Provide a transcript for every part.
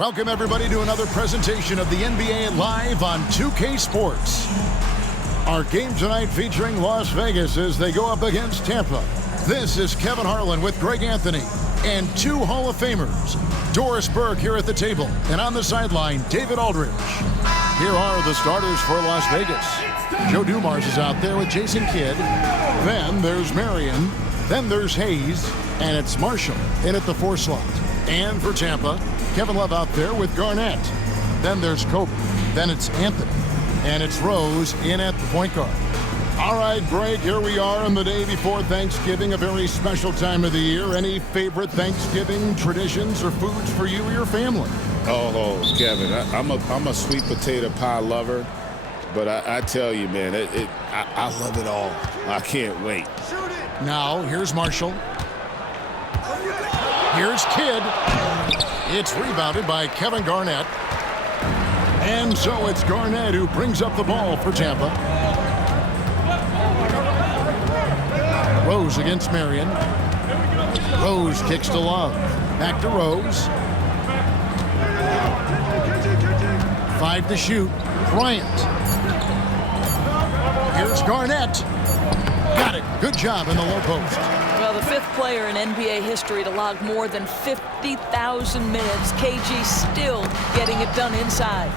Welcome, everybody, to another presentation of the NBA Live on 2K Sports. Our game tonight featuring Las Vegas as they go up against Tampa. This is Kevin Harlan with Greg Anthony and two Hall of Famers, Doris Burke here at the table, and on the sideline, David Aldridge. Here are the starters for Las Vegas. Joe Dumars is out there with Jason Kidd. Then there's Marion. Then there's Hayes. And it's Marshall in at the 4 slot. And for Tampa, Kevin Love out there with Garnett. Then there's Kobe. Then it's Anthony. And it's Rose in at the point guard. All right, Greg, here we are on the day before Thanksgiving, a very special time of the year. Any favorite Thanksgiving traditions or foods for you or your family? Oh, Kevin, I'm a sweet potato pie lover, but I tell you, man, I love it all. I can't wait. Now, here's Marshall. Here's Kidd. It's rebounded by Kevin Garnett. And so it's Garnett who brings up the ball for Tampa. Rose against Marion. Rose kicks to Love. Back to Rose. 5 to shoot. Bryant. Here's Garnett. Got it. Good job in the low post. Well, the 5th player in NBA history to log more than 50,000 minutes. KG still getting it done inside.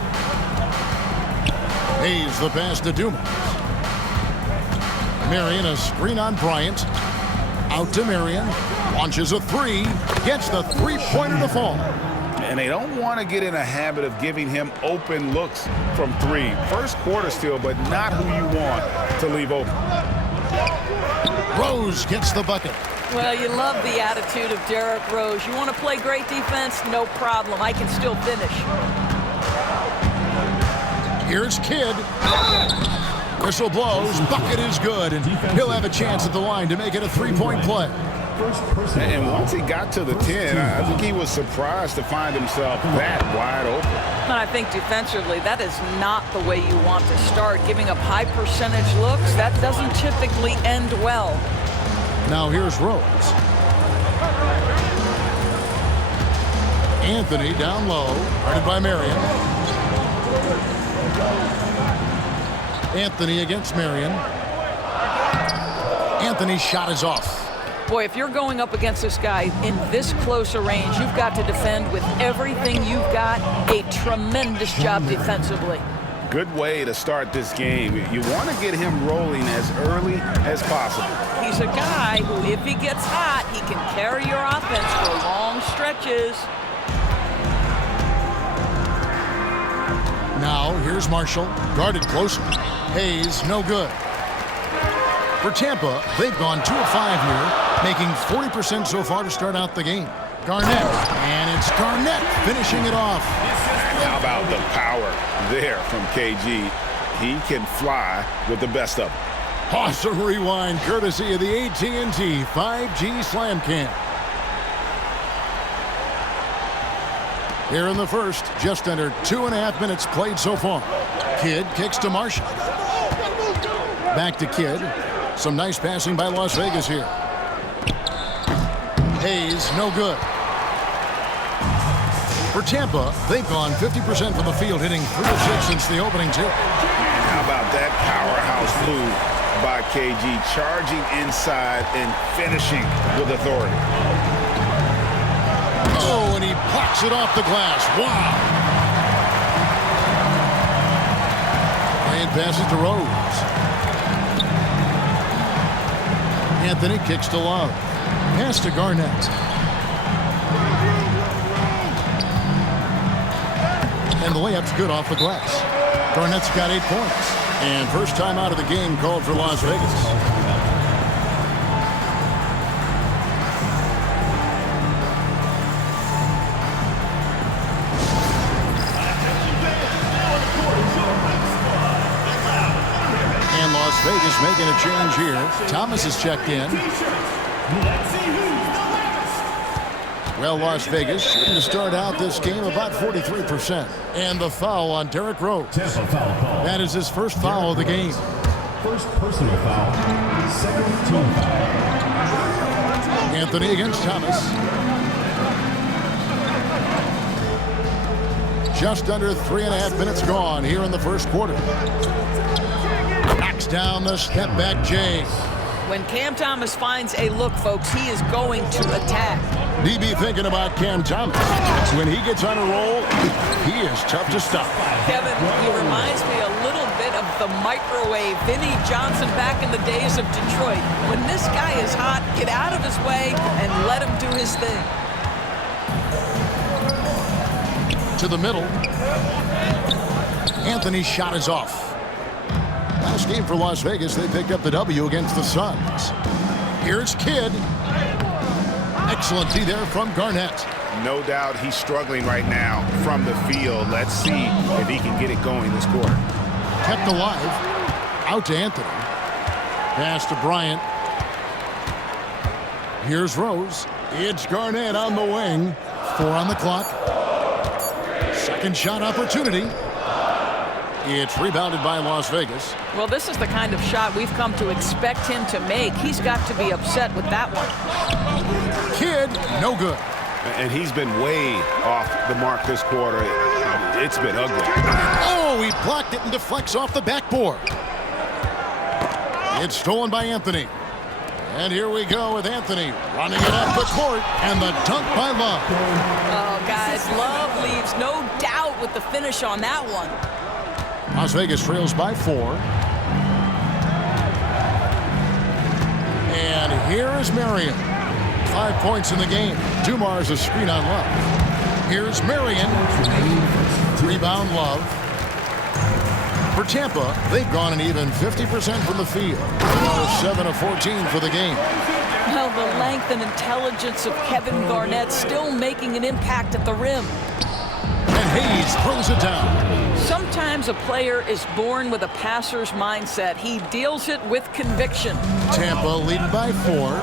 Hayes the pass to Dumas. Marion a screen on Bryant. Out to Marion. Launches a 3. Gets the three-pointer to fall. And they don't want to get in a habit of giving him open looks from 3. First quarter still, but not who you want to leave open. Rose gets the bucket. Well, you love the attitude of Derrick Rose. You want to play great defense? No problem. I can still finish. Here's Kidd. Whistle blows. Bucket is good, and he'll have a chance at the line to make it a 3-point play. And once he got to the 10, I think he was surprised to find himself that wide open. I think defensively, that is not the way you want to start. Giving up high percentage looks, that doesn't typically end well. Now here's Rose. Anthony down low, guarded by Marion. Anthony against Marion. Anthony's shot is off. Boy, if you're going up against this guy in this close a range, you've got to defend with everything you've got. A tremendous job defensively. Good way to start this game. You want to get him rolling as early as possible. He's a guy who, if he gets hot, he can carry your offense for long stretches. Now, here's Marshall, guarded closely. Hayes, no good. For Tampa, they've gone 2 of 5 here, making 40% so far to start out the game. Garnett, and it's Garnett finishing it off. How about the power there from KG? He can fly with the best of them. Awesome rewind, courtesy of the AT&T 5G Slam Cam. Here in the first, just under 2.5 minutes played so far. Kidd kicks to Marshall. Back to Kidd. Some nice passing by Las Vegas here. Hayes, no good. For Tampa, they've gone 50% from the field, hitting 3 of 6 since the opening tip. How about that powerhouse move by KG, charging inside and finishing with authority. Oh, and he blocks it off the glass. Wow. And passes to Rose. Anthony kicks to Love. Pass to Garnett. And the layup's good off the glass. Garnett's got 8 points. And first time out of the game called for Las Vegas. Vegas making a change here. Thomas is checked in. Well, Las Vegas to start out this game about 43%. And the foul on Derrick Rose. That is his first foul of the game. First personal foul. Second team foul. Anthony against Thomas. just under 3.5 minutes gone here in the first quarter. Knocks down the step back Jay. When Cam Thomas finds a look, folks, he is going to attack. DB thinking about Cam Thomas. When he gets on a roll, he is tough to stop. Kevin, he reminds me a little bit of the microwave Vinnie Johnson back in the days of Detroit. When this guy is hot, get out of his way and let him do his thing. To the middle. Anthony's shot is off. Last game for Las Vegas, they picked up the W against the Suns. Here's Kidd. Excellent D there from Garnett. No doubt he's struggling right now from the field. Let's see if he can get it going this quarter. Kept alive. Out to Anthony. Pass to Bryant. Here's Rose. It's Garnett on the wing. 4 on the clock. Second shot opportunity. It's rebounded by Las Vegas. Well, this is the kind of shot we've come to expect him to make. He's got to be upset with that one. Kidd, no good. And he's been way off the mark this quarter. It's been ugly. Oh, he blocked it and deflects off the backboard. It's stolen by Anthony. And here we go with Anthony running it up the court, and the dunk by Love. Oh, guys, Love leaves no doubt with the finish on that one. Las Vegas trails by 4. And here is Marion. 5 points in the game. Dumar's a screen on Love. Here's Marion. Rebound Love. For Tampa, they've gone an even 50% from the field. Now 7 of 14 for the game. Well, the length and intelligence of Kevin Garnett still making an impact at the rim. And Hayes throws it down. Sometimes a player is born with a passer's mindset. He deals it with conviction. Tampa leading by 4.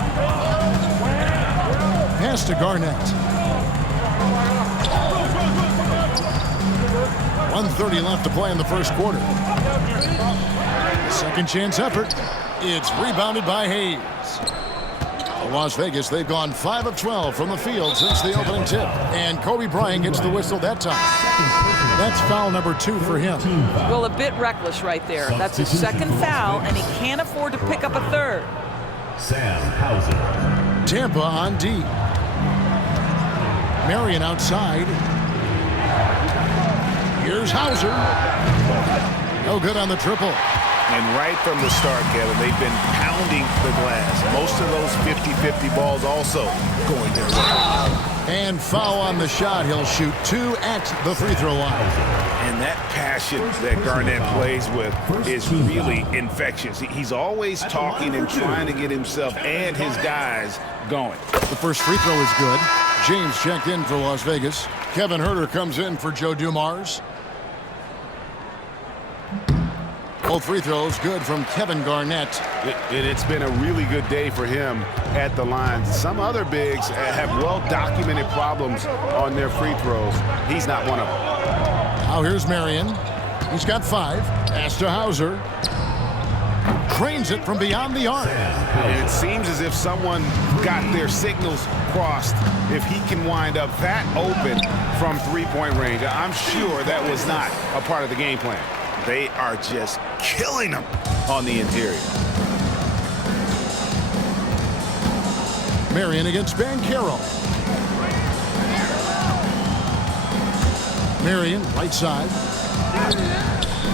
Pass to Garnett. 1:30 left to play in the first quarter. Second chance effort. It's rebounded by Hayes. Las Vegas, they've gone 5 of 12 from the field since the opening tip. And Kobe Bryant gets the whistle that time. That's foul number 2 for him. Well, a bit reckless right there. That's his second foul, and he can't afford to pick up a third. Sam Hauser. Tampa on D. Marion outside. Here's Hauser. No good on the triple. And right from the start, Kevin, they've been pounding the glass. Most of those 50-50 balls also going their way. And foul on the shot. He'll shoot 2 at the free throw line. And that passion that Garnett plays with is really infectious. He's always talking and trying to get himself and his guys going. The first free throw is good. James checked in for Las Vegas. Kevin Huerter comes in for Joe Dumars. Both free throws good from Kevin Garnett. It's been a really good day for him at the line. Some other bigs have well-documented problems on their free throws. He's not one of them. Now here's Marion. He's got 5. Pass to Hauser. Trains it from beyond the arc. And it seems as if someone got their signals crossed. If he can wind up that open from three-point range, I'm sure that was not a part of the game plan. They are just killing them on the interior. Marion against Banchero. Marion, right side.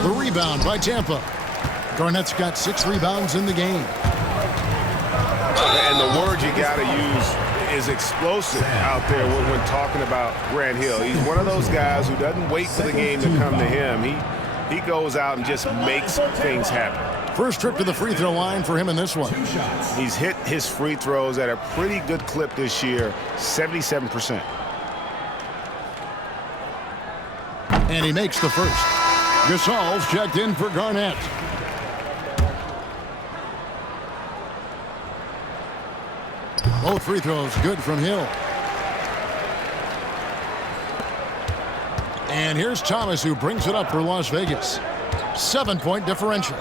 The rebound by Tampa. Garnett's got 6 rebounds in the game. And the word you got to use is explosive out there when talking about Grant Hill. He's one of those guys who doesn't wait for the game to come to him. He goes out and just makes things happen. First trip to the free throw line for him in this one. He's hit his free throws at a pretty good clip this year, 77%. And he makes the first. Gasol's checked in for Garnett. Both free throws good from Hill. And here's Thomas, who brings it up for Las Vegas. 7-point differential.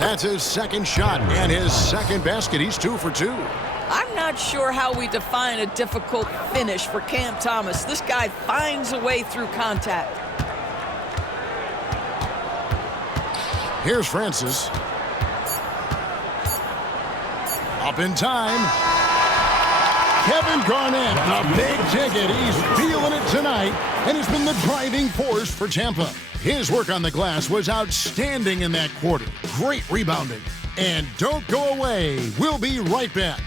That's his second shot and his second basket. He's 2 for 2. I'm not sure how we define a difficult finish for Cam Thomas. This guy finds a way through contact. Here's Francis. Up in time. Kevin Garnett, the big ticket. He's feeling it tonight, and he's been the driving force for Tampa. His work on the glass was outstanding in that quarter. Great rebounding. And don't go away. We'll be right back.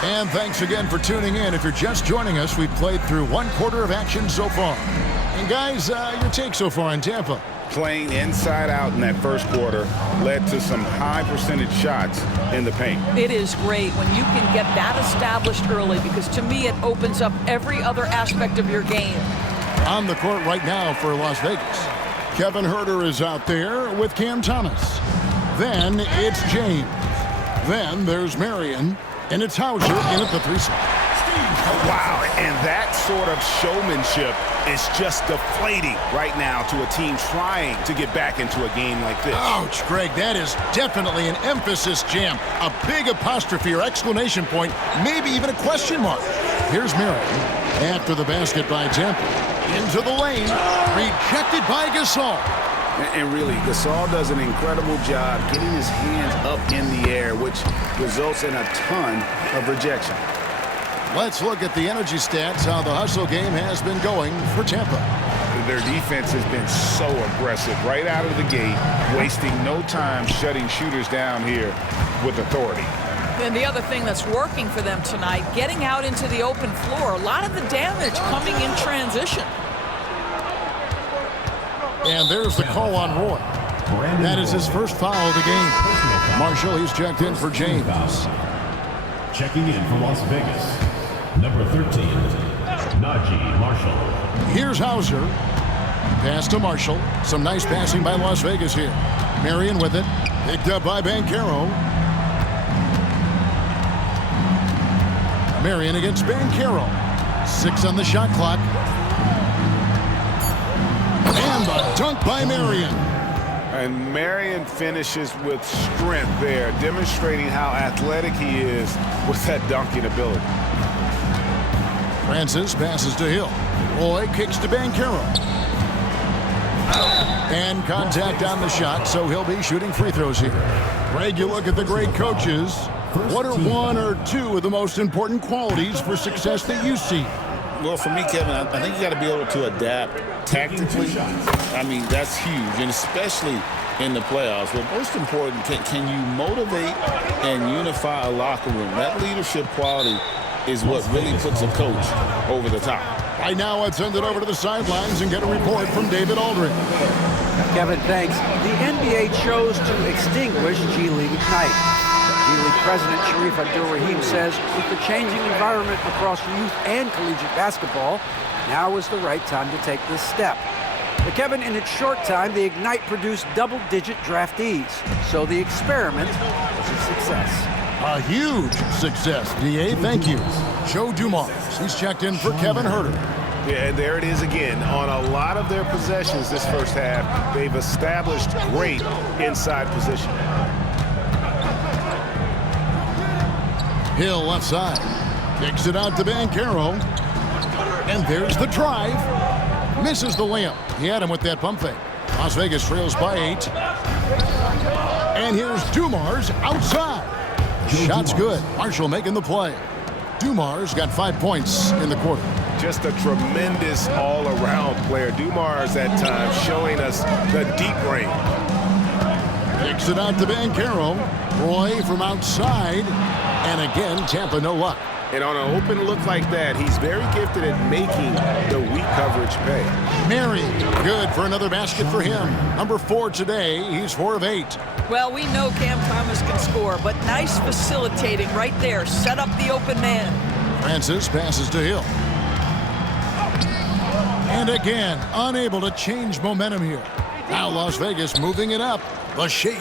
And thanks again for tuning in. If you're just joining us, we've played through 1 quarter of action so far. And guys, your take so far in Tampa? Playing inside out in that first quarter led to some high percentage shots in the paint. It is great when you can get that established early, because to me it opens up every other aspect of your game. On the court right now for Las Vegas, Kevin Huerter is out there with Cam Thomas. Then it's James. Then there's Marion. And it's Hauser in at the 3 spot. Wow, and that sort of showmanship is just deflating right now to a team trying to get back into a game like this. Ouch, Greg, that is definitely an emphasis jam. A big apostrophe or exclamation point, maybe even a question mark. Here's Marion after the basket by Tampa. Into the lane, rejected by Gasol. And really, Gasol does an incredible job getting his hands up in the air, which results in a ton of rejection. Let's look at the energy stats, how the hustle game has been going for Tampa. Their defense has been so aggressive right out of the gate, wasting no time shutting shooters down here with authority. And the other thing that's working for them tonight, getting out into the open floor. A lot of the damage coming in transition. And there's the call on Roy. That is his first foul of the game. Marshall, he's checked in for James. Checking in for Las Vegas, number 13, Najee Marshall. Here's Hauser. Pass to Marshall. Some nice passing by Las Vegas here. Marion with it. Picked up by Banchero. Marion against Banchero. 6 on the shot clock. And the dunk by Marion. And Marion finishes with strength there, demonstrating how athletic he is with that dunking ability. Francis passes to Hill. Roy kicks to Banchero. And contact on the shot, so he'll be shooting free throws here. Greg, you look at the great coaches. What are 1 or 2 of the most important qualities for success that you see? Well, for me, Kevin, I think you got to be able to adapt tactically. I mean, that's huge, and especially in the playoffs. But most important, can you motivate and unify a locker room? That leadership quality is what really puts a coach over the top. Right now, let's send it over to the sidelines and get a report from David Aldridge. Kevin, thanks. The NBA chose to extinguish G League Ignite. G League President Sharif Abdul-Rahim says with the changing environment across youth and collegiate basketball, now is the right time to take this step. But Kevin, in its short time, the Ignite produced double-digit draftees, so the experiment was a success. A huge success, DA. Thank you. Joe Dumars, he's checked in for Kevin Huerter. Yeah, and there it is again. On a lot of their possessions this first half, they've established great inside position. Hill left side. Kicks it out to Banchero. And there's the drive. Misses the layup. He had him with that pump fake. Las Vegas trails by 8. And here's Dumars outside. Shot's good. Marshall making the play. Dumars got 5 points in the quarter. Just a tremendous all-around player. Dumars at times showing us the deep range. Kicks it out to Banchero. Roy from outside. And again, Tampa no luck. And on an open look like that, he's very gifted at making the weak coverage pay. Mary, good for another basket for him. Number 4 today. He's 4 of 8. Well, we know Cam Thomas can score, but nice facilitating right there. Set up the open man. Francis passes to Hill. And again, unable to change momentum here. Now Las Vegas moving it up. The shake.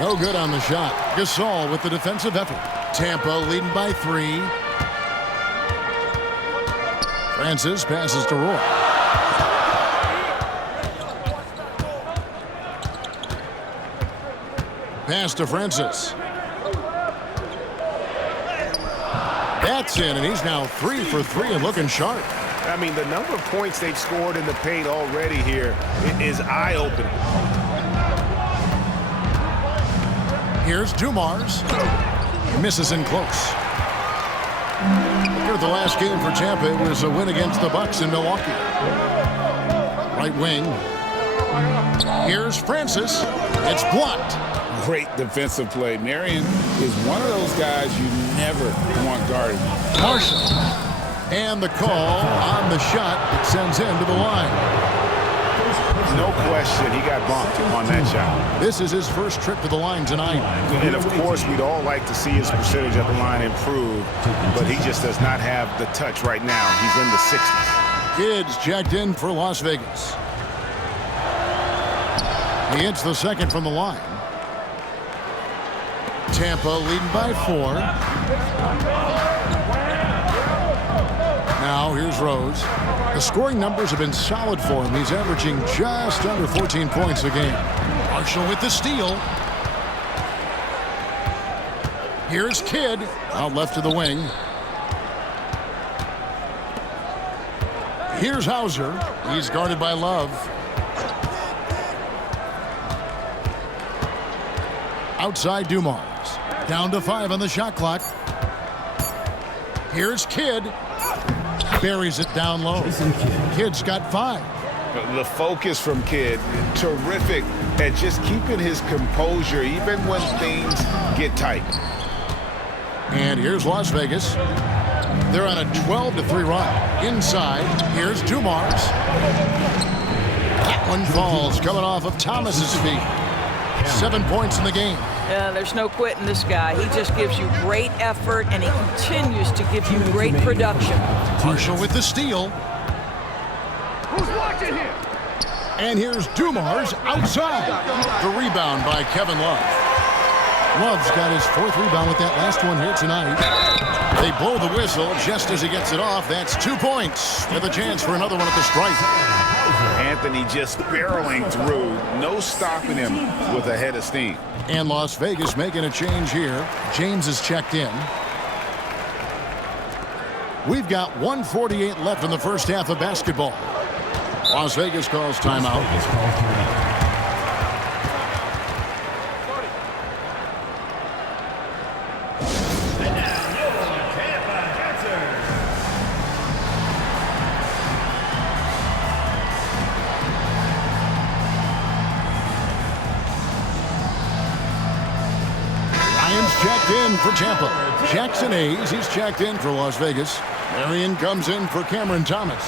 No good on the shot. Gasol with the defensive effort. Tampa leading by 3. Francis passes to Roy. Pass to Francis. That's in, and he's now 3 for 3 and looking sharp. I mean, the number of points they've scored in the paint already here is eye-opening. Here's Dumars. Misses in close. Here, the last game for Tampa, it was a win against the Bucks in Milwaukee. Right wing. Here's Francis. It's blocked. Great defensive play. Marion is one of those guys you never want guarded. Marshall. And the call on the shot that sends him to the line. No question, he got bumped on that shot. This is his first trip to the line tonight. And of course, we'd all like to see his percentage at the line improve, but he just does not have the touch right now. He's in the 60s. Kids checked in for Las Vegas. He hits the second from the line. Tampa leading by 4. Now here's Rose. The scoring numbers have been solid for him. He's averaging just under 14 points a game. Marshall with the steal. Here's Kidd out left to the wing. Here's Hauser. He's guarded by Love. Outside Dumars. Down to 5 on the shot clock. Here's Kidd. Buries it down low. Kidd's got 5. The focus from Kidd, terrific at just keeping his composure even when things get tight. And here's Las Vegas. They're on a 12-3 run. Inside, here's Dumars. That one falls, coming off of Thomas's feet. 7 points in the game. Yeah, there's no quitting this guy. He just gives you great effort, and he continues to give you great production. Marshall with the steal. Who's watching here? And here's Dumars outside. The rebound by Kevin Love. Love's got his 4th rebound with that last one here tonight. They blow the whistle just as he gets it off. That's 2 points with a chance for another one at the stripe. Anthony just barreling through, no stopping him with a head of steam. And Las Vegas making a change here. James is checked in. We've got 1:48 left in the first half of basketball. Las Vegas calls timeout. Checked in for Tampa. Jackson Hayes, he's checked in for Las Vegas. Marion comes in for Cameron Thomas.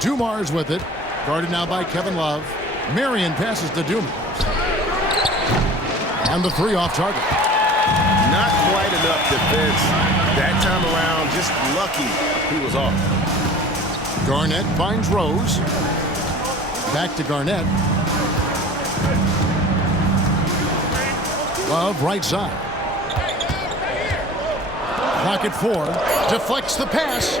Dumars with it. Guarded now by Kevin Love. Marion passes to Dumars. And the 3 off target. Not quite enough defense. That time around, just lucky he was off. Garnett finds Rose. Back to Garnett. Love right side. Clock at 4. Deflects the pass.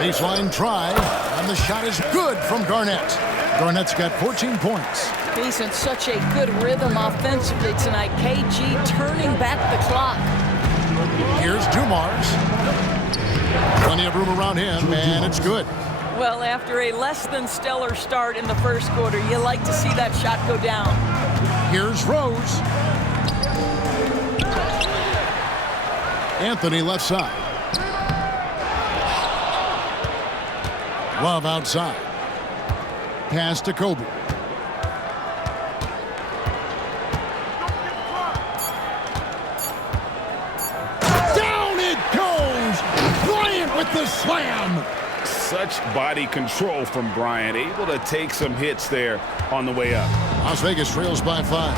Baseline try. And the shot is good from Garnett. Garnett's got 14 points. He's in such a good rhythm offensively tonight. KG turning back the clock. Here's Dumars. Plenty of room around him, and it's good. Well, after a less than stellar start in the first quarter, you like to see that shot go down. Here's Rose. Anthony left side. Love outside. Pass to Kobe. Down it goes! Bryant with the slam! Such body control from Bryant, able to take some hits there on the way up. Las Vegas trails by 5.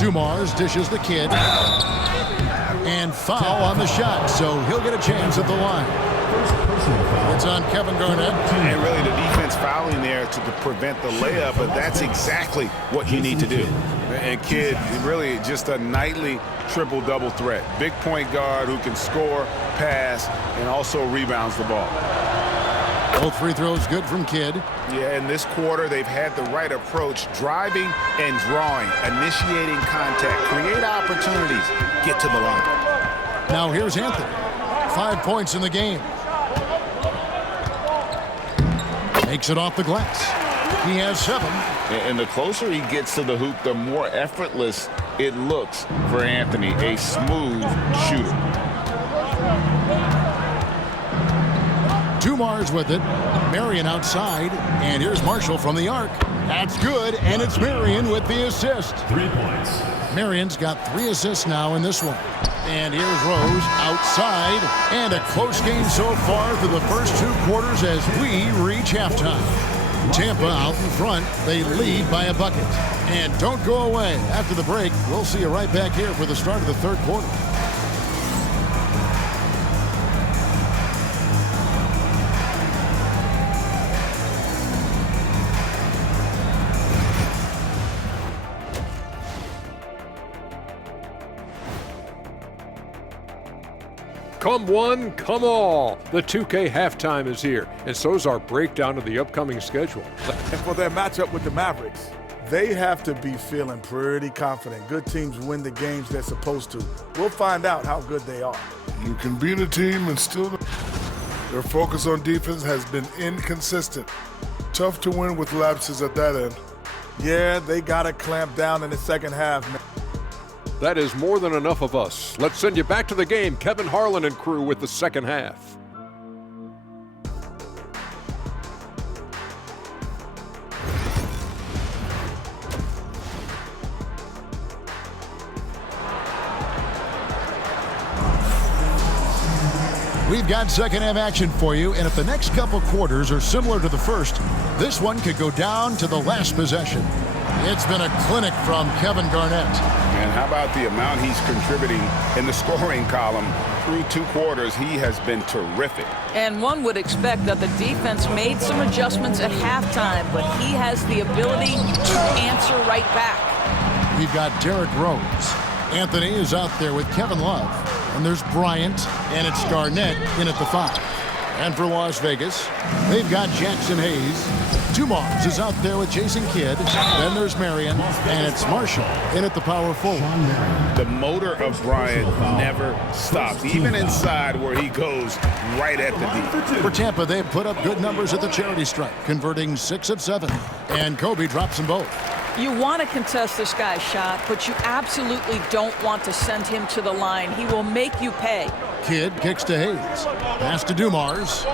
Dumars dishes the Kid. And foul on the shot, so he'll get a chance at the line. It's on Kevin Garnett. And really the defense fouling there to prevent the layup, but that's exactly what you need to do. And Kidd, really just a nightly triple-double threat. Big point guard who can score, pass, and also rebounds the ball. Both free throws good from Kidd. Yeah, in this quarter, they've had the right approach, driving and drawing, initiating contact, create opportunities, get to the line. Now here's Anthony. 5 points in the game. Makes it off the glass. He has 7. And the closer he gets to the hoop, the more effortless it looks for Anthony, a smooth shooter. Dumars with it. Marion outside. And here's Marshall from the arc. That's good, and it's Marion with the assist. 3 points. Marion's got 3 assists now in this one. And here's Rose outside. And a close game so far through the first 2 quarters as we reach halftime. Tampa out in front. They lead by a bucket. And don't go away. After the break, we'll see you right back here for the start of the 3rd quarter. Come one, come all. The 2K halftime is here, and so is our breakdown of the upcoming schedule. And for their matchup with the Mavericks, they have to be feeling pretty confident. Good teams win the games they're supposed to. We'll find out how good they are. You can beat a team and still... Their focus on defense has been inconsistent. Tough to win with lapses at that end. Yeah, they got to clamp down in the second half, man. That is more than enough of us. Let's send you back to the game, Kevin Harlan and crew with the second half. We've got second half action for you, and if the next couple quarters are similar to the first, this one could go down to the last possession. It's been a clinic from Kevin Garnett. And how about the amount he's contributing in the scoring column? Through 2 quarters, he has been terrific. And one would expect that the defense made some adjustments at halftime, but he has the ability to answer right back. We've got Derrick Rose. Anthony is out there with Kevin Love. And there's Bryant, and it's Garnett in at the 5. And for Las Vegas, they've got Jackson Hayes. Dumars is out there with Jason Kidd. Then there's Marion, and it's Marshall in at the power forward. The motor of Bryant never stops, even inside where he goes right at the deep. For Tampa, they've put up good numbers at the charity stripe, converting 6 of 7. And Kobe drops them both. You want to contest this guy's shot, but you absolutely don't want to send him to the line. He will make you pay. Kidd kicks to Hayes. Pass to Dumars.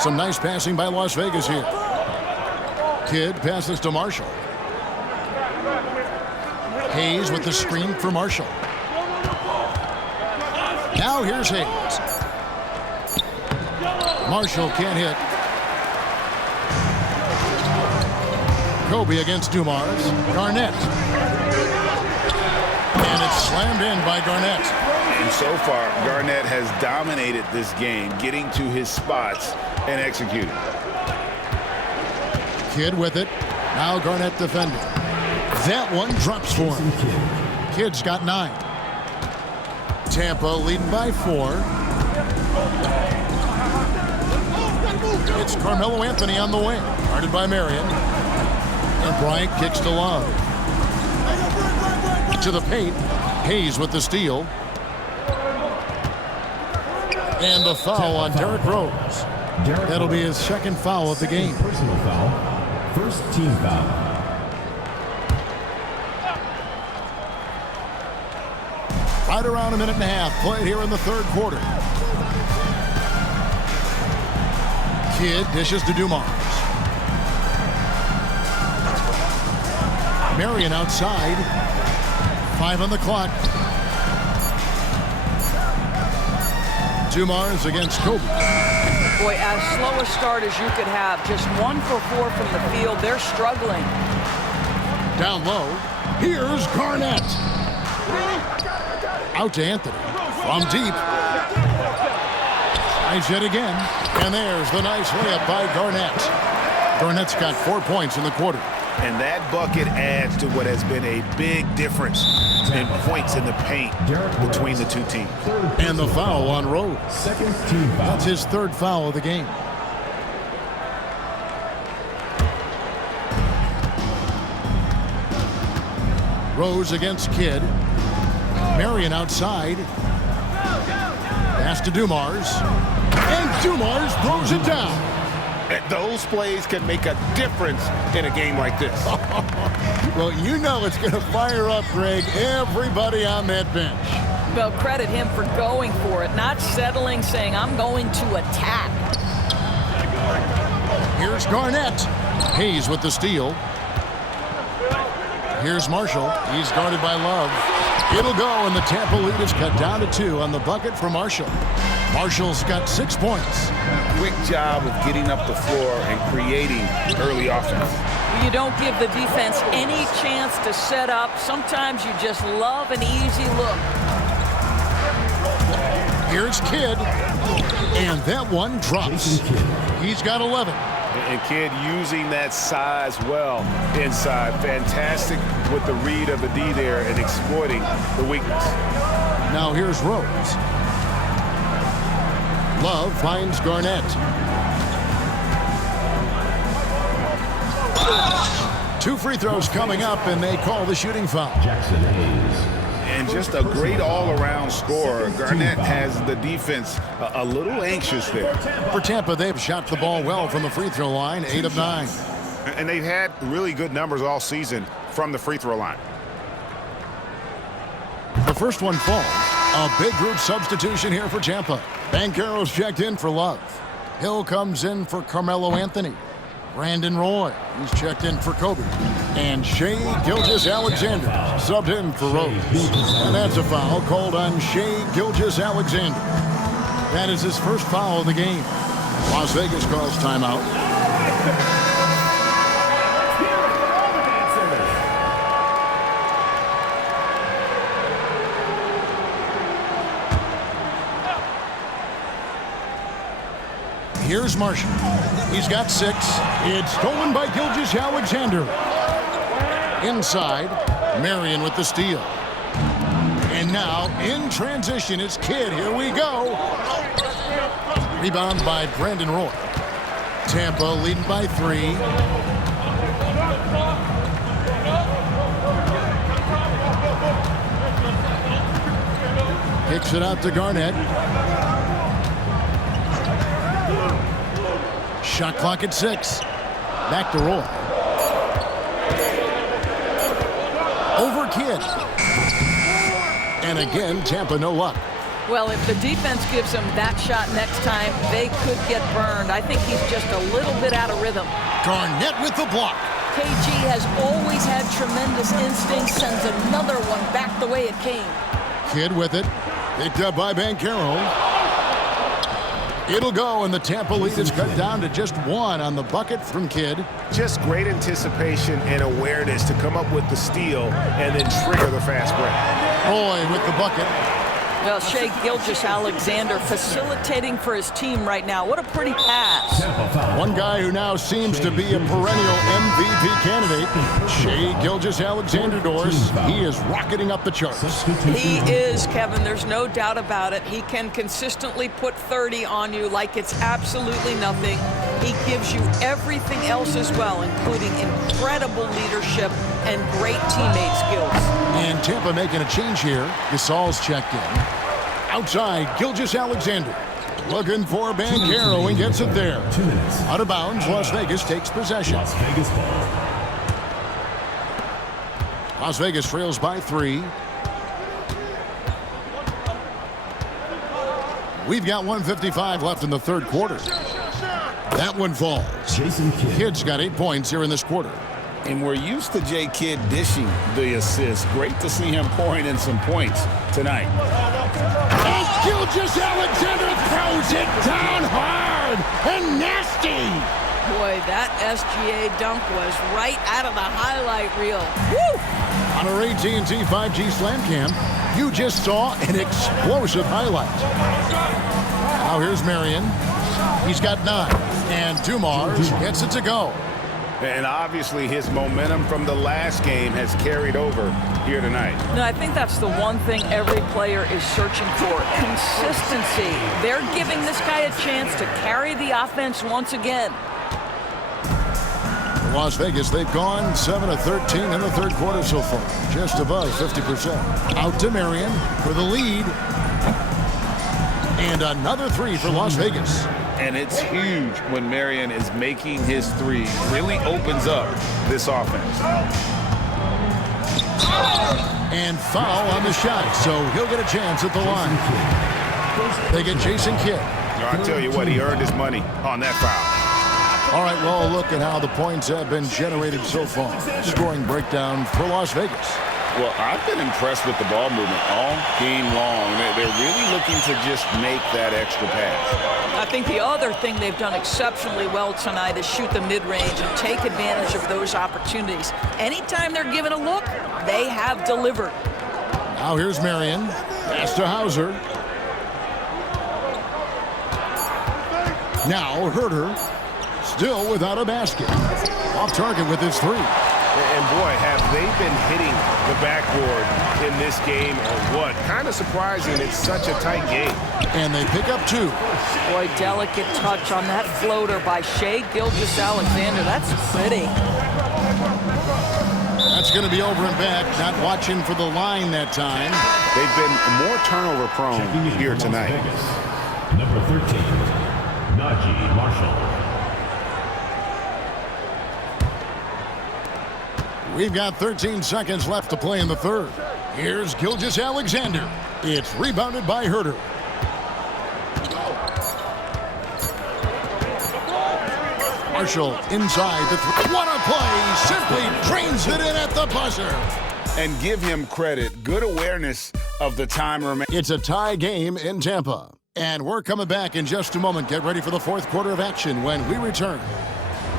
Some nice passing by Las Vegas here. Kidd passes to Marshall. Hayes with the screen for Marshall. Now here's Hayes. Marshall can't hit. Kobe against Dumars. Garnett. And it's slammed in by Garnett. And so far, Garnett has dominated this game, getting to his spots and executing. Kidd with it. Now Garnett defending. That one drops for him. Kidd's got 9. Tampa leading by 4. It's Carmelo Anthony on the wing. Guarded by Marion. And Bryant kicks to Love. To the paint. Hayes with the steal. And the foul on Derrick Rose. That'll be his second foul of the game. Personal foul. First team foul. Right around a minute and a half played here in the 3rd quarter. Kidd dishes to Dumars. Marion outside. 5 on the clock. Dumars against Kobe. Boy, as slow a start as you could have. Just 1 for 4 from the field. They're struggling. Down low. Here's Garnett. Out to Anthony. From deep. Tries it again. And there's the nice layup by Garnett. Garnett's got 4 points in the quarter. And that bucket adds to what has been a big difference in points in the paint between the two teams. And the foul on Rose. Second team foul. That's his third foul of the game. Rose against Kidd. Marion outside. Pass to Dumars. And Dumars throws it down. Those plays can make a difference in a game like this. Well, you know it's going to fire up, Greg, everybody on that bench. Well, credit him for going for it, not settling, saying, I'm going to attack. Here's Garnett. Hayes with the steal. Here's Marshall. He's guarded by Love. It'll go, and the Tampa lead is cut down to 2 on the bucket for Marshall. Marshall's got 6 points. Quick job of getting up the floor and creating early offense. You don't give the defense any chance to set up. Sometimes you just love an easy look. Here's Kidd. And that one drops. He's got 11. And Kidd using that size well inside. Fantastic with the read of the D there and exploiting the weakness. Now here's Rose. Love finds Garnett. 2 free throws coming up, and they call the shooting foul. Jackson Hayes. And just a great all-around scorer. Garnett has the defense a little anxious there. For Tampa, they've shot the ball well from the free throw line, 8 of 9. And they've had really good numbers all season from the free throw line. The first one falls. A big group substitution here for Tampa. Banchero's checked in for Love. Hill comes in for Carmelo Anthony. Brandon Roy, he's checked in for Kobe. And Shea Gilgeous-Alexander subbed in for Rose. And that's a foul called on Shea Gilgeous-Alexander. That is his first foul of the game. Las Vegas calls timeout. Here's Marshall. He's got 6. It's stolen by Gilgeous-Alexander. Inside, Marion with the steal. And now, in transition, it's Kidd. Here we go. Rebound by Brandon Roy. Tampa leading by 3. Kicks it out to Garnett. Shot clock at 6. Back to Roy. Over Kidd. And again, Tampa no luck. Well, if the defense gives him that shot next time, they could get burned. I think he's just a little bit out of rhythm. Garnett with the block. KG has always had tremendous instincts, sends another one back the way it came. Kidd with it. Picked up by Banchero. It'll go, and the Tampa lead is cut down to just 1 on the bucket from Kidd. Just great anticipation and awareness to come up with the steal and then trigger the fast break. Roy with the bucket. Well, Shea Gilgeous-Alexander facilitating for his team right now. What a pretty pass. One guy who now seems to be a perennial MVP candidate, Shea Gilgeous-Alexander, Doris. He is rocketing up the charts. He is, Kevin. There's no doubt about it. He can consistently put 30 on you like it's absolutely nothing. He gives you everything else as well, including incredible leadership and great teammate skills. And Tampa making a change here. Gasol's checked in. Outside, Gilgeous-Alexander. Looking for Banchero and gets it there. 2 minutes. Out of bounds, Las Vegas takes possession. Las Vegas ball. Las Vegas trails by 3. We've got 1:55 left in the third quarter. That one falls. Jason Kidd. Kidd's got 8 points here in this quarter. And we're used to J. Kidd dishing the assist. Great to see him pouring in some points tonight. As Gilgeous-Alexander throws it down hard and nasty. Boy, that SGA dunk was right out of the highlight reel. Woo! On our AT&T 5G Slam Cam, You just saw an explosive highlight. Now here's Marion. He's got 9. And Dumars gets it to go. And obviously his momentum from the last game has carried over here tonight. No, I think that's the one thing every player is searching for. Consistency. They're giving this guy a chance to carry the offense once again. Las Vegas, they've gone 7 of 13 in the third quarter so far. Just above 50%. Out to Marion for the lead. And another 3 for Las Vegas. And it's huge when Marion is making his three. Really opens up this offense. And foul on the shot, so he'll get a chance at the line. They get Jason Kidd. I tell you what, he earned his money on that foul. All right, well, look at how the points have been generated so far. Scoring breakdown for Las Vegas. Well, I've been impressed with the ball movement all game long. They're really looking to just make that extra pass. I think the other thing they've done exceptionally well tonight is shoot the mid-range and take advantage of those opportunities. Anytime they're given a look, they have delivered. Now here's Marion. Pass to Hauser. Now Herter. Still without a basket. Off target with his 3. And boy, have they been hitting the backboard in this game or what? Kind of surprising. It's such a tight game. And they pick up 2. Boy, delicate touch on that floater by Shai Gilgeous-Alexander. That's pretty. That's going to be over and back. Not watching for the line that time. They've been more turnover prone here tonight. Number 13, Najee Marshall. We've got 13 seconds left to play in the third. Here's Gilgeous-Alexander. It's rebounded by Herter. Marshall inside the 3. What a play! Simply drains it in at the buzzer. And give him credit. Good awareness of the time remaining. It's a tie game in Tampa. And we're coming back in just a moment. Get ready for the fourth quarter of action when we return.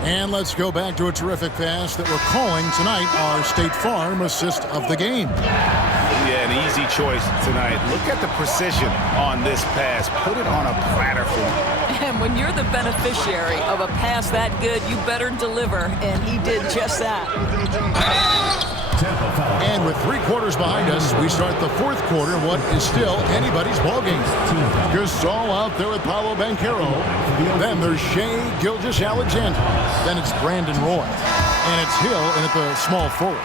And let's go back to a terrific pass that we're calling tonight our State Farm assist of the game. Yeah, an easy choice tonight. Look at the precision on this pass. Put it on a platter for him. And when you're the beneficiary of a pass that good, you better deliver, and he did just that. And with 3 quarters behind us, we start the fourth quarter in what is still anybody's ballgame. Gasol out there with Paolo Banchero. Then there's Shai Gilgeous-Alexander. Then it's Brandon Roy. And it's Hill in at the small forward.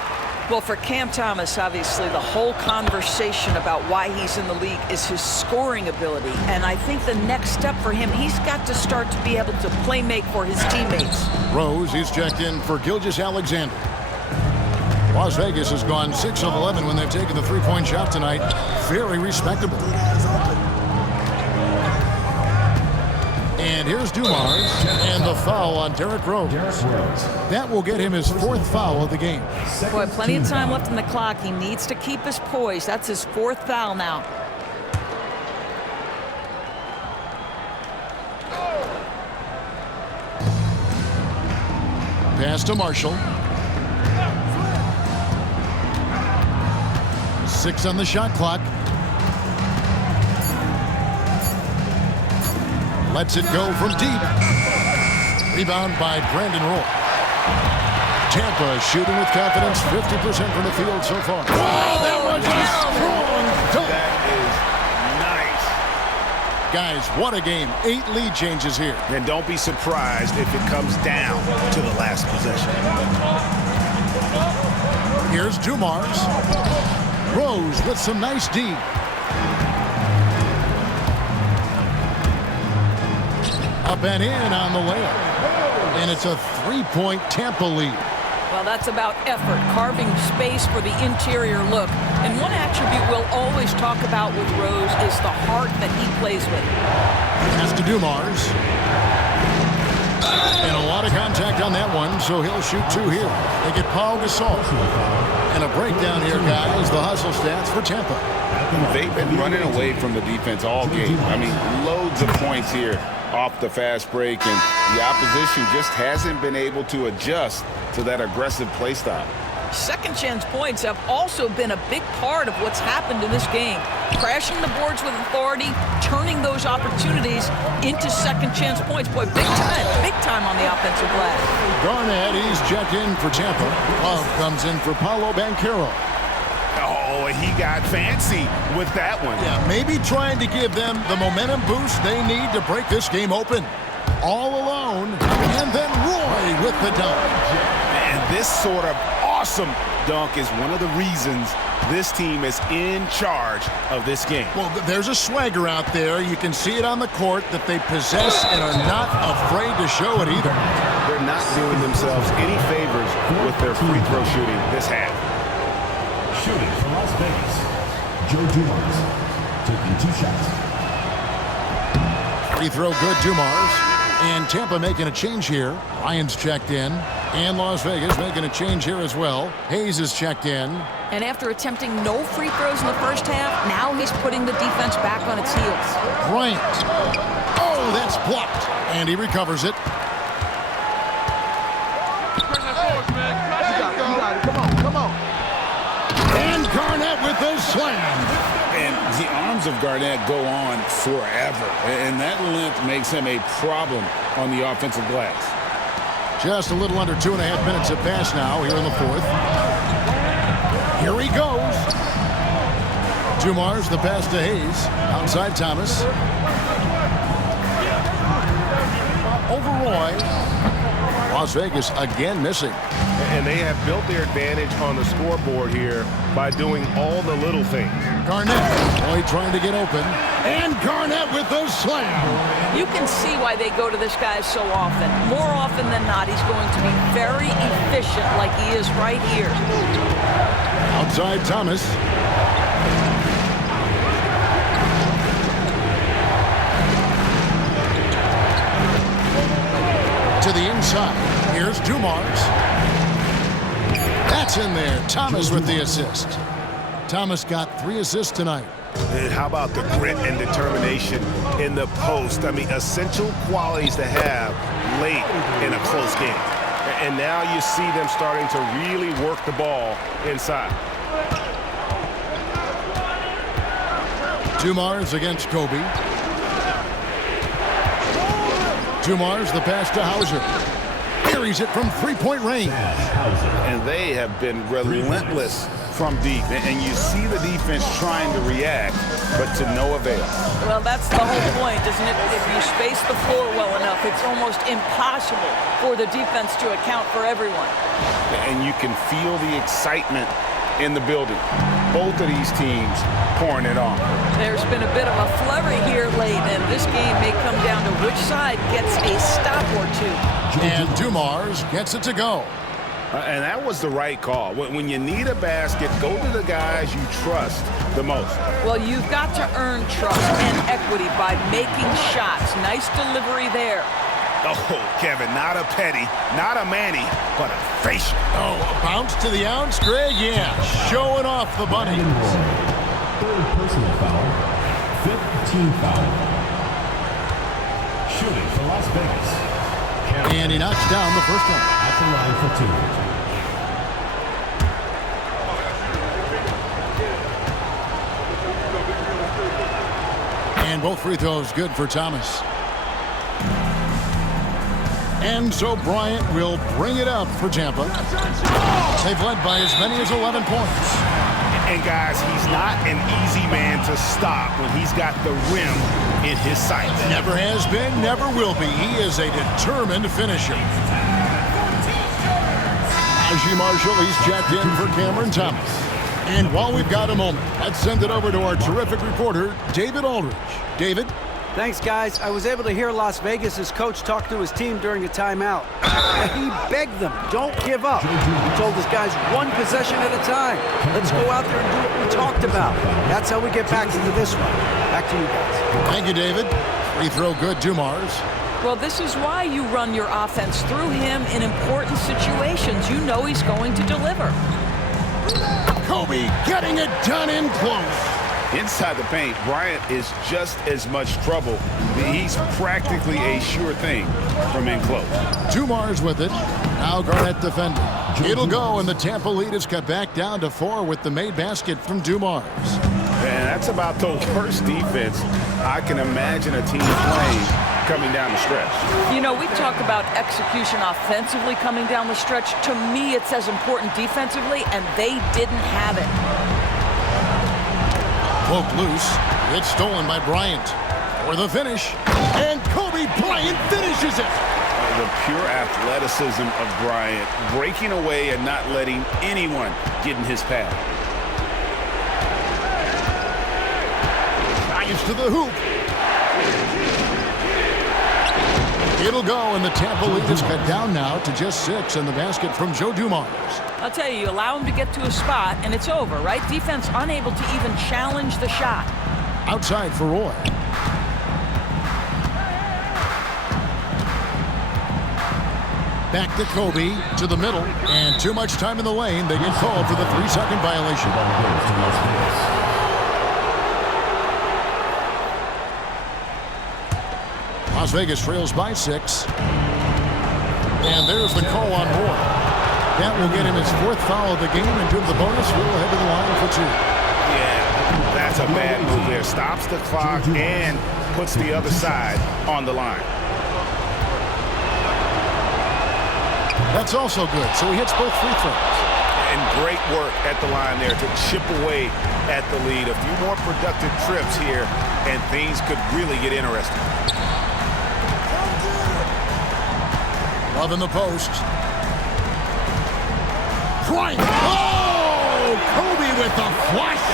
Well, for Cam Thomas, obviously, the whole conversation about why he's in the league is his scoring ability. And I think the next step for him, he's got to start to be able to play make for his teammates. Rose, he's checked in for Gilgeous-Alexander. Las Vegas has gone 6 of 11 when they've taken the three-point shot tonight. Very respectable. And here's Dumars, and the foul on Derrick Rose. That will get him his 4th foul of the game. Boy, plenty of time left in the clock. He needs to keep his poise. That's his 4th foul now. Pass to Marshall. 6 on the shot clock. Lets it go from deep. Rebound by Brandon Roy. Tampa shooting with confidence, 50% from the field so far. Wow, that was a strong dunk. That is nice. Guys, what a game. 8 lead changes here. And don't be surprised if it comes down to the last possession. Here's Dumars. Rose with some nice D. Up and in on the layup. And it's a 3-point Tampa lead. Well, that's about effort, carving space for the interior look. And one attribute we'll always talk about with Rose is the heart that he plays with. Has to Dumars. And a lot of contact on that one, so he'll shoot 2 here. They get Paul Gasol. And a breakdown here, guys, the hustle stats for Tampa. They've been running away from the defense all game. I mean, loads of points here off the fast break, and the opposition just hasn't been able to adjust to that aggressive play style. Second chance points have also been a big part of what's happened in this game. Crashing the boards with authority, turning those opportunities into second chance points. Boy, big time on the offensive glass. Garnett, he's checked in for Tampa. Love comes in for Paolo Banchero. Oh, he got fancy with that one. Yeah, maybe trying to give them the momentum boost they need to break this game open. All alone, and then Roy with the dunk. And this sort of awesome dunk is one of the reasons this team is in charge of this game. Well, there's a swagger out there. You can see it on the court that they possess and are not afraid to show it either. They're not doing themselves any favors with their free throw shooting this half. Shooting for Las Vegas, Joe Dumars, taking 2 shots. Free throw good, Dumars. And Tampa making a change here. Ryan's checked in. And Las Vegas making a change here as well. Hayes is checked in. And after attempting no free throws in the first half, now he's putting the defense back on its heels. Bryant. Oh, that's blocked. And he recovers it. Come on. And Garnett with the slam. And the arms of Garnett go on forever. And that length makes him a problem on the offensive glass. Just a little under 2.5 minutes have passed now here in the fourth. Here he goes. Dumars, the pass to Hayes. Outside Thomas. Over Roy. Las Vegas again missing. And they have built their advantage on the scoreboard here by doing all the little things. Garnett. Roy trying to get open. And Garnett with the slam. You can see why they go to this guy so often. More often than not, he's going to be very efficient like he is right here. Outside Thomas. To the inside. Here's Dumars. That's in there. Thomas with the assist. Thomas got 3 assists tonight. And how about the grit and determination in the post? I mean, essential qualities to have late in a close game. And now you see them starting to really work the ball inside. Dumars against Kobe. Dumars, the pass to Hauser. Carries it from 3-point range. And they have been relentless from deep. And you see the defense trying to react, but to no avail. Well, that's the whole point, isn't it? If you space the floor well enough, it's almost impossible for the defense to account for everyone. And you can feel the excitement in the building. Both of these teams pouring it on. There's been a bit of a flurry here late, and this game may come down to which side gets a stop or two. And Dumars gets it to go. And that was the right call. When you need a basket, go to the guys you trust the most. Well, you've got to earn trust and equity by making shots. Nice delivery there. Oh, Kevin, not a petty, not a Manny, but a facial. Oh, a bounce to the ounce, Greg? Yeah, showing off the bunny. Third personal foul. 5th team foul. Shooting for Las Vegas. And he knocks down the first one. At the line for 2. And both free throws good for Thomas. And so Bryant will bring it up for Tampa. They've led by as many as 11 points. And guys, he's not an easy man to stop when he's got the rim in his sights. Never has been, never will be. He is a determined finisher. Najee Marshall, he's checked in for Cameron Thomas. And while we've got a moment, let's send it over to our terrific reporter, David Aldridge. David? Thanks, guys. I was able to hear Las Vegas' coach talk to his team during a timeout. He begged them, don't give up. He told his guys 1 possession at a time. Let's go out there and do what we talked about. That's how we get back into this one. Back to you guys. Thank you, David. Free throw good, Dumars. Well, this is why you run your offense through him in important situations. You know he's going to deliver. Kobe getting it done in close. Inside the paint, Bryant is just as much trouble. He's practically a sure thing from in close. Dumars with it. Now Garnett defending. It'll go, and the Tampa lead is cut back down to 4 with the made basket from Dumars. And that's about the worst defense I can imagine a team playing coming down the stretch. You know, we talk about execution offensively coming down the stretch. To me, it's as important defensively, and they didn't have it. Poke loose. It's stolen by Bryant. For the finish. And Kobe Bryant finishes it. The pure athleticism of Bryant, breaking away and not letting anyone get in his path. Drives to the hoop. It'll go, and the Tampa lead is cut down now to just 6 in the basket from Joe Dumars. I'll tell you allow him to get to a spot, and it's over, right? Defense unable to even challenge the shot. Outside for Roy. Back to Kobe, to the middle, and too much time in the lane. They get called for the 3-second violation. Las Vegas trails by 6. And there's the call on Roy. That will get him his 4th foul of the game, and due to the bonus, he'll head to the line for 2. Yeah, that's a bad move there. Stops the clock and puts the other side on the line. That's also good, so he hits both free throws. And great work at the line there to chip away at the lead. A few more productive trips here, and things could really get interesting. Love in the post. Bryant. Oh! Kobe with the flush.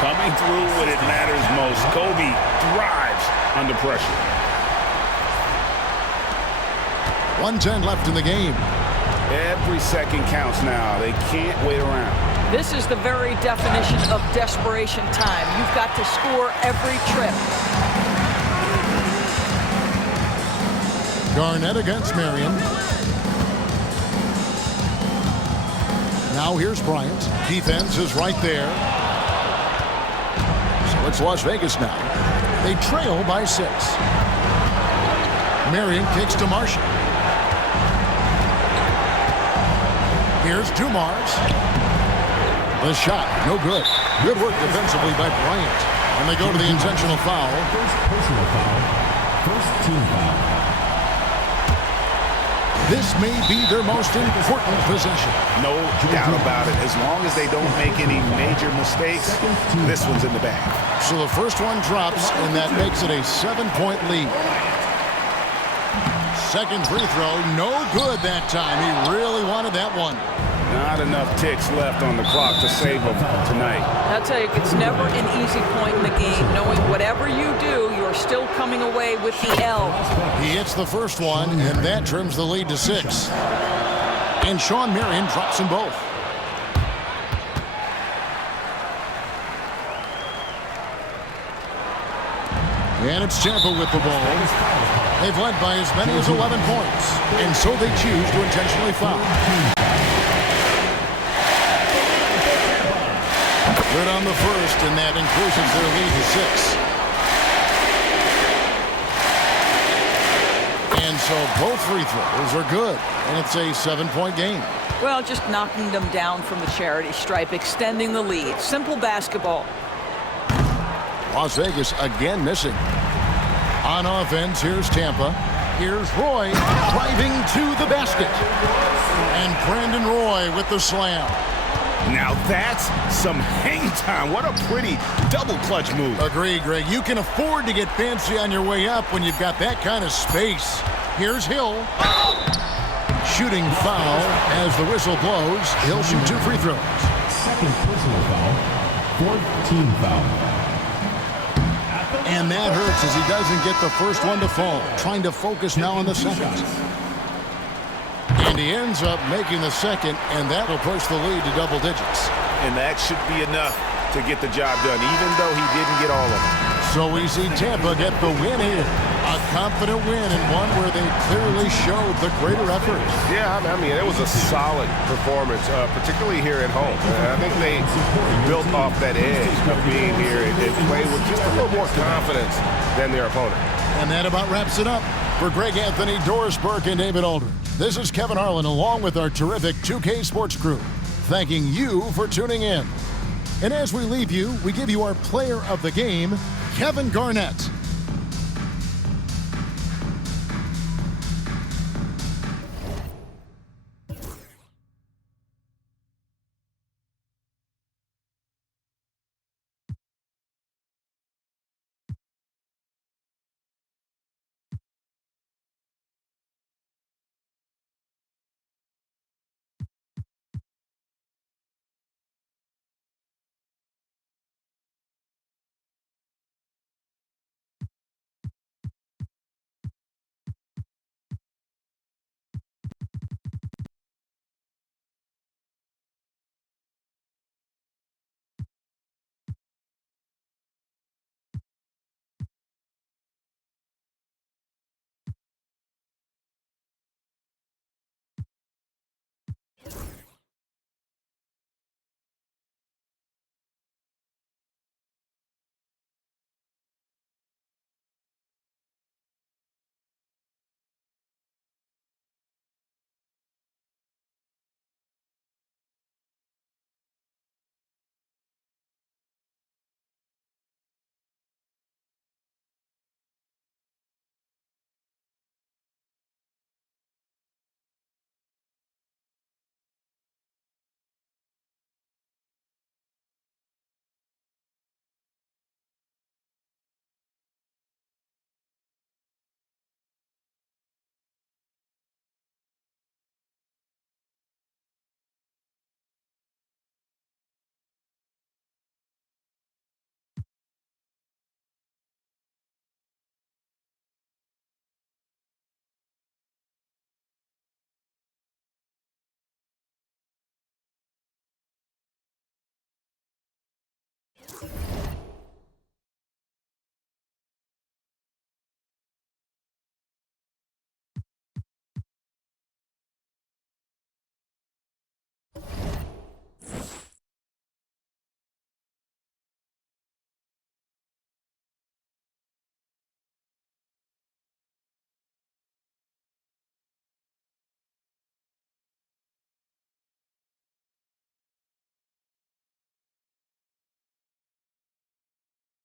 Coming through when it matters most. Kobe thrives under pressure. 1:10 left in the game. Every second counts now. They can't wait around. This is the very definition of desperation time. You've got to score every trip. Garnett against Marion. Now here's Bryant. Defense is right there. So it's Las Vegas now. They trail by 6. Marion kicks to Marshall. Here's Dumars. The shot, no good. Good work defensively by Bryant. And they go to the intentional foul. First personal foul. First team foul. This may be their most important possession. No doubt about it. As long as they don't make any major mistakes, this one's in the bag. So the first one drops, and that makes it a 7-point lead. Second free throw, no good that time. He really wanted that one. Not enough ticks left on the clock to save them tonight. I'll tell you, it's never an easy point in the game. Knowing whatever you do, you're still coming away with the L. He hits the first one, and that trims the lead to 6. And Sean Marion drops them both. And it's Tampa with the ball. They've led by as many as 11 points, and so they choose to intentionally foul. Good on the first, and that increases their lead to 6. And so both free throws are good, and it's a 7-point game. Well, just knocking them down from the charity stripe, extending the lead. Simple basketball. Las Vegas again missing. On offense, here's Tampa. Here's Roy driving to the basket. And Brandon Roy with the slam. Now that's some hang time. What a pretty double clutch move. Agreed, Greg. You can afford to get fancy on your way up when you've got that kind of space. Here's Hill. Shooting foul as the whistle blows. He'll shoot 2 free throws. Second personal foul. Fourth team foul. And that hurts as he doesn't get the first one to fall. Trying to focus now on the second. And he ends up making the second, and that will push the lead to double digits. And that should be enough to get the job done, even though he didn't get all of it. So we see Tampa get the win here A confident win and one where they clearly showed the greater effort. Yeah, I mean, it was a solid performance, particularly here at home. I think they built off that edge of being here and played with just a little more confidence than their opponent. And that about wraps it up. For Greg Anthony, Doris Burke, and David Aldridge, this is Kevin Harlan along with our terrific 2K Sports crew, thanking you for tuning in. And as we leave you, we give you our player of the game, Kevin Garnett.